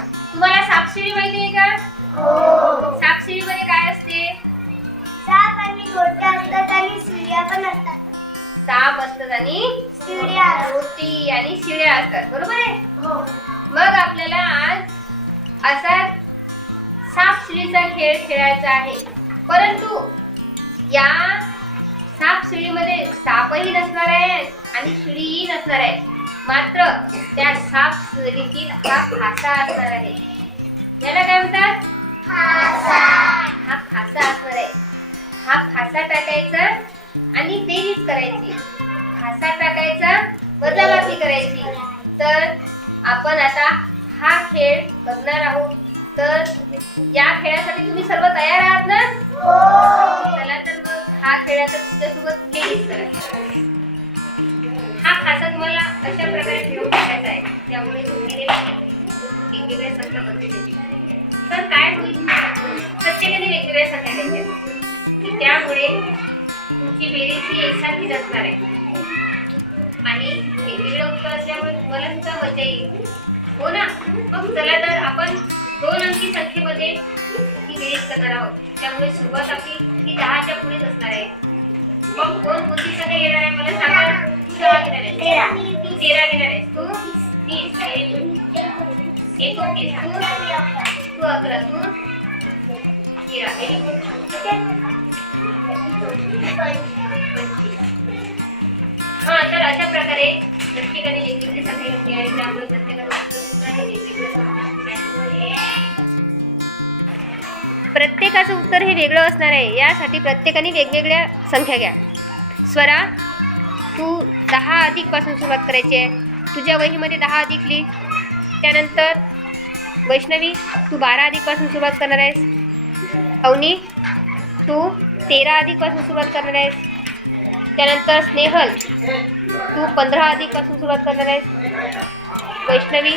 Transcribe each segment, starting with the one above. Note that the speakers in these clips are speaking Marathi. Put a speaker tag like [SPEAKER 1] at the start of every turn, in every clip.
[SPEAKER 1] तुम्हाला सापशिडी माहिती आहे का? सापशिडी मध्ये काय असते?
[SPEAKER 2] साप आणि गोटे असतात आणि शिड्या पण असतात.
[SPEAKER 1] साप असतात आणि
[SPEAKER 2] शिड्या.
[SPEAKER 1] रोटी आणि शिड्या असतात. बरोबर आहे?
[SPEAKER 2] हो.
[SPEAKER 1] मग आपल्याला आज असा सापशिडीचा खेळ खेळायचा आहे. परंतु या सापशिडीमध्ये सापही नसणार आहे आणि शिडीही नसणार आहे. मात्र त्या सापशिडीतील हा फासा असणार आहे. याला काय म्हणतात? हा फासा असणार आहे. हा फासा टाकायचा आणि बेरीज करायची. फासा टाकायचा वजाबाकी करायची. तर आपण आता हा खेळ बघणार आहोत. तर या खेळासाठी तुम्ही सर्व तयार आहात ना? चला तर मग हा खेळाचा तुमच्यासोबत बेरीज करा हा खासा तुम्हाला अशा प्रकारे ठेवून टाकायचा आहे. त्यामुळे तुम्ही वेगवेगळ्या संख्या बदलू तर काय होईल? प्रत्येकाने वेगवेगळ्या संख्या द्यायच्या की त्यामुळे तुमची बेरीज ही एकसारखीच असणार आहे. आणि वेगवेगळं उत्तर असल्यामुळे तुम्हाला सुद्धा मजा येईल. हो ना? मग चला तर आपण दोन अंकी संख्येमध्ये ही बेरीज करणार आहोत. त्यामुळे सुरुवात आपली ही दहाच्या पुढेच असणार आहे. मग कोण कोणती संख्या येणार आहे मला सांगा. तू घेणार
[SPEAKER 2] तेरा.
[SPEAKER 1] तेरा घेणार तू तीस एकोणतीस तू अकरा तू तेरा हा तर अशा प्रकारे प्रत्येकाने वेगवेगळी संख्या घेतली आणि त्यामुळे प्रत्येकाला प्रत्येकाचं उत्तर हे वेगळं असणार आहे यासाठी प्रत्येकाने वेगवेगळ्या संख्या घ्या स्वरा तू दहा अधिकपासून सुरुवात करायची आहे. तुझ्या वहीमध्ये दहा अधिक लिह. त्यानंतर वैष्णवी तू बारा अधिकपासून सुरुवात करणार आहेस. अवनी तू तेरा अधिकपासून सुरुवात करणार आहेस. त्यानंतर स्नेहल तू पंधरा अधिकपासून सुरुवात करणार आहेस. वैष्णवी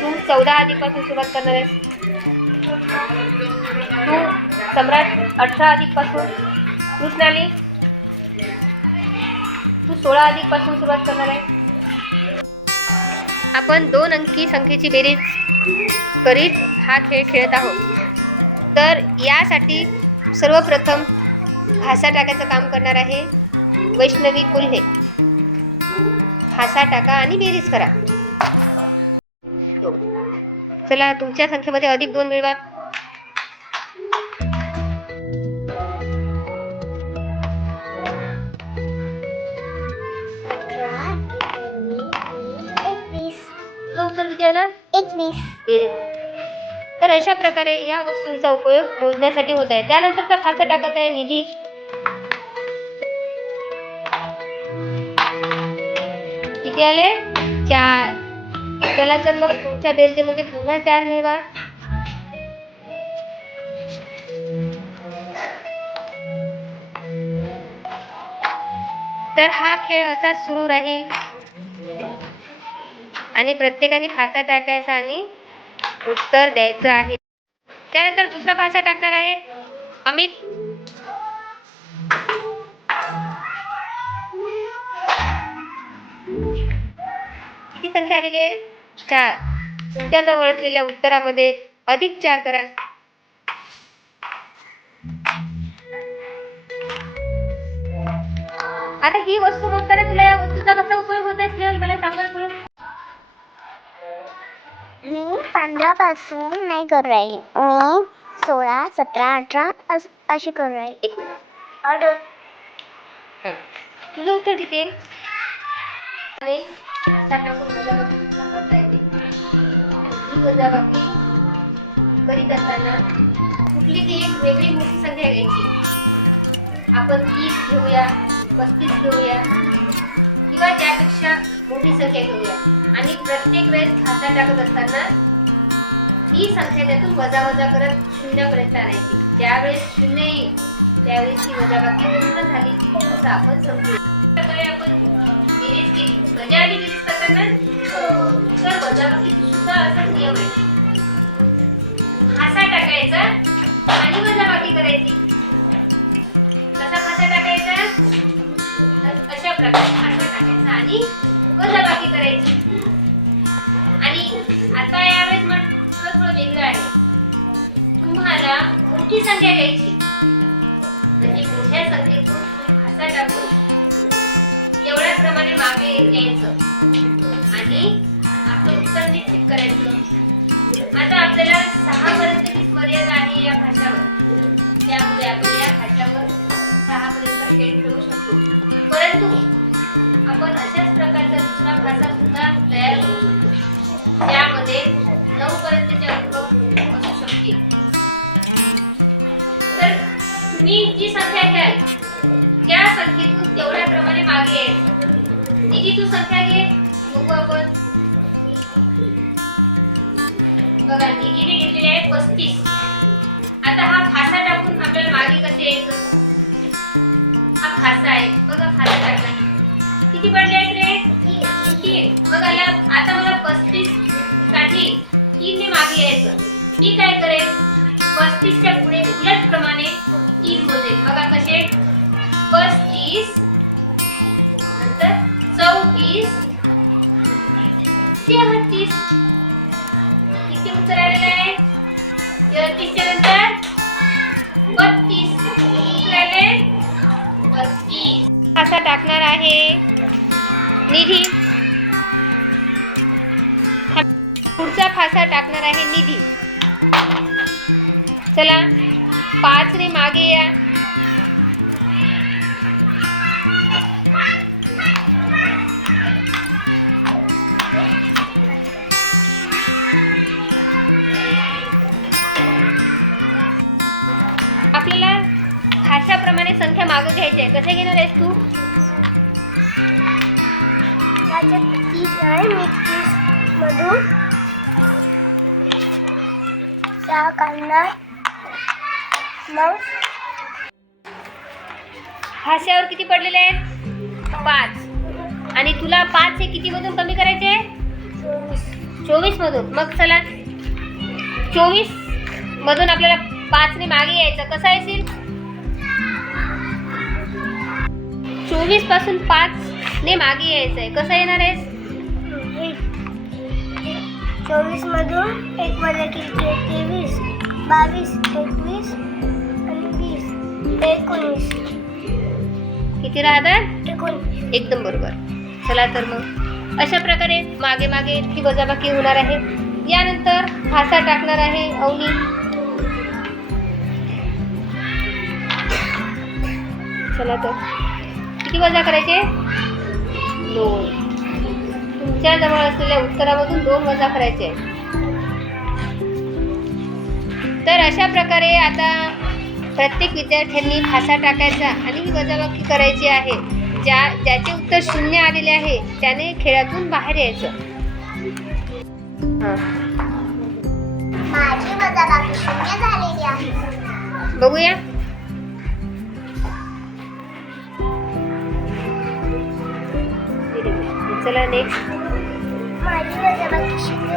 [SPEAKER 1] तू चौदा अधिकपासून सुरुवात करणार आहेस. तू सम्राट अठरा अधिकपासून कृष्णाली तू सोळा अधिकपासून सुरुवात करणार आहे. आपण दोन अंकी संख्येची बेरीज करीत हा खेळ खेळत आहोत. तर यासाठी सर्वप्रथम फासा टाकायचं काम करणार आहे वैष्णवी कुल्हे. फासा टाका आणि बेरीज करा. चला तुमच्या संख्येमध्ये अधिक दोन मिळवा. विचारला
[SPEAKER 2] एकवीस.
[SPEAKER 1] तर अशा प्रकारे या वस्तूंचा उपयोग मोजण्यासाठी होत आहे. त्यानंतर तर फासा टाकत आहे निधी. किती आले? चार. चला तर मग तुमच्या बेलचेमध्ये पुन्हा चार मिळवा. तर हा खेळ असाच सुरू राहील. आणि प्रत्येकाने फासा टाकायचा आणि उत्तर द्यायचं आहे. त्यानंतर दुसरा फासा टाकणार आहे अमित. किती संख्या आलेली आहे चार. तुमच्याजवळ असलेल्या उत्तरामध्ये अधिक चार करा आता ही वस्तू बघताना तुला या वस्तूचा कसा उपयोग होत आहे मला सांगाल
[SPEAKER 2] मी पंधरापासून नाही करू राहील. मी सोळा सतरा अठरा अस- अशी करू राहील.
[SPEAKER 1] तुझं आहे? आणि करता येते. ही वजाबाकी करीत असताना कुठली ती एक वेगळी मोठी संख्या घ्यायची? आपण तीस घेऊया पस्तीस घेऊया किंवा त्यापेक्षा मोठी संख्या घेऊया. आणि प्रत्येक वेळेस खाता टाकत असताना ही संख्या त्यातून वजा वजा करत शून्यापर्यंत आणायची. ज्यावेळेस शून्य येईल त्यावेळेस ती वजाबाकी पूर्ण झाली असं आपण समजू. प्रकारे आपण बेरीज केली. वजा आणि बेरीज करताना तर वजाबाकी सुद्धा असा नियम आहे. फासा टाकायचा आणि वजाबाकी करायची. कसा फासा टाकायचा? तर अशा प्रकारे फासा टाकायचा आणि वजाबाकी करायची? आणि आता यावेळेस म्हटलं थोडं वेगळं आहे. तुम्हाला मोठी संख्या घ्यायची. म्हणजे मोठ्या संख्येतून फासा टाकून तेवढ्याच प्रमाणे मागे यायचं. आणि आपलं उत्तर निश्चित करायचं. आता आपल्याला सहा पर्यंतचीच मर्यादा आहे या भाषावर त्यामुळे आपण या भाषावर सहा पर्यंत खेळ खेळू शकतो. परंतु आपण अशाच प्रकारचा दुसरा भाषा सुद्धा तयार करू शकतो. त्यामध्ये नऊ पर्यंतचे अंक असू शकते तर तुम्ही जी संख्या घ्याल त्या संख्येतून तेवढ्या प्रमाणे मागे यायचं. निधी तू संख्या घे बघू आपण. बघा निधीने घेतलेले आहे पस्तीस. आता हा खासा टाकून आपल्याला मागे कसे यायचं? हा खासा आहे. बघा मी काय करेन? पस्तीसच्या पुढे उलट प्रमाणे तीन मोजेल बघा कसे पस्तीस नंतर चौतीस तेहतीस. किती उत्तर आलेलं आहे? तेहतीसच्या नंतर बत्तीस. किती आले? बत्तीस. असा टाकणार आहे. निधी. पुढचा फासा टाकणार आहे निधी. चला पाच ने मागे या. आपल्याला खाशाप्रमाणे संख्या मागं घ्यायची आहे. कसे घेणार आहेस तू?
[SPEAKER 2] मधून. सहा काढणार. मग
[SPEAKER 1] फाश्यावर किती पडलेले आहेत? पाच. आणि तुला पाच हे किती मधून कमी करायचे?
[SPEAKER 2] चोवीस
[SPEAKER 1] मधून. मग चला चोवीस मधून आपल्याला पाच ने मागे यायचं. कसं येशील? चोवीसपासून पाच ने मागे यायचंय. कसं येणार आहेस?
[SPEAKER 2] चोवीस मधून एक वजा किती? बावीस एकवीस आणि वीस एकोणीस.
[SPEAKER 1] किती राहतात
[SPEAKER 2] एकोणीस.
[SPEAKER 1] एकदम बरोबर. चला तर मग. अशा प्रकारे मागे मागे इतकी वजाबाकी होणार आहे. यानंतर फासा टाकणार आहे अवनी चला तर. किती वजा करायचे? दोन. तुमच्या जवळ असलेल्या उत्तरामधून दोन वजा करायचे तर अशा प्रकारे आता प्रत्येक विद्यार्थ्यांनी फासा टाकायचा आणि ही वजाबाकी करायची आहे. ज्या ज्याचे उत्तर शून्य आलेले आहे त्याने खेळातून बाहेर यायचं. हां.
[SPEAKER 2] माझी वजाबाकी शून्य झालेली आहे.
[SPEAKER 1] बघूया. चला नेक्स्ट
[SPEAKER 2] माझी वजाबाकी शून्य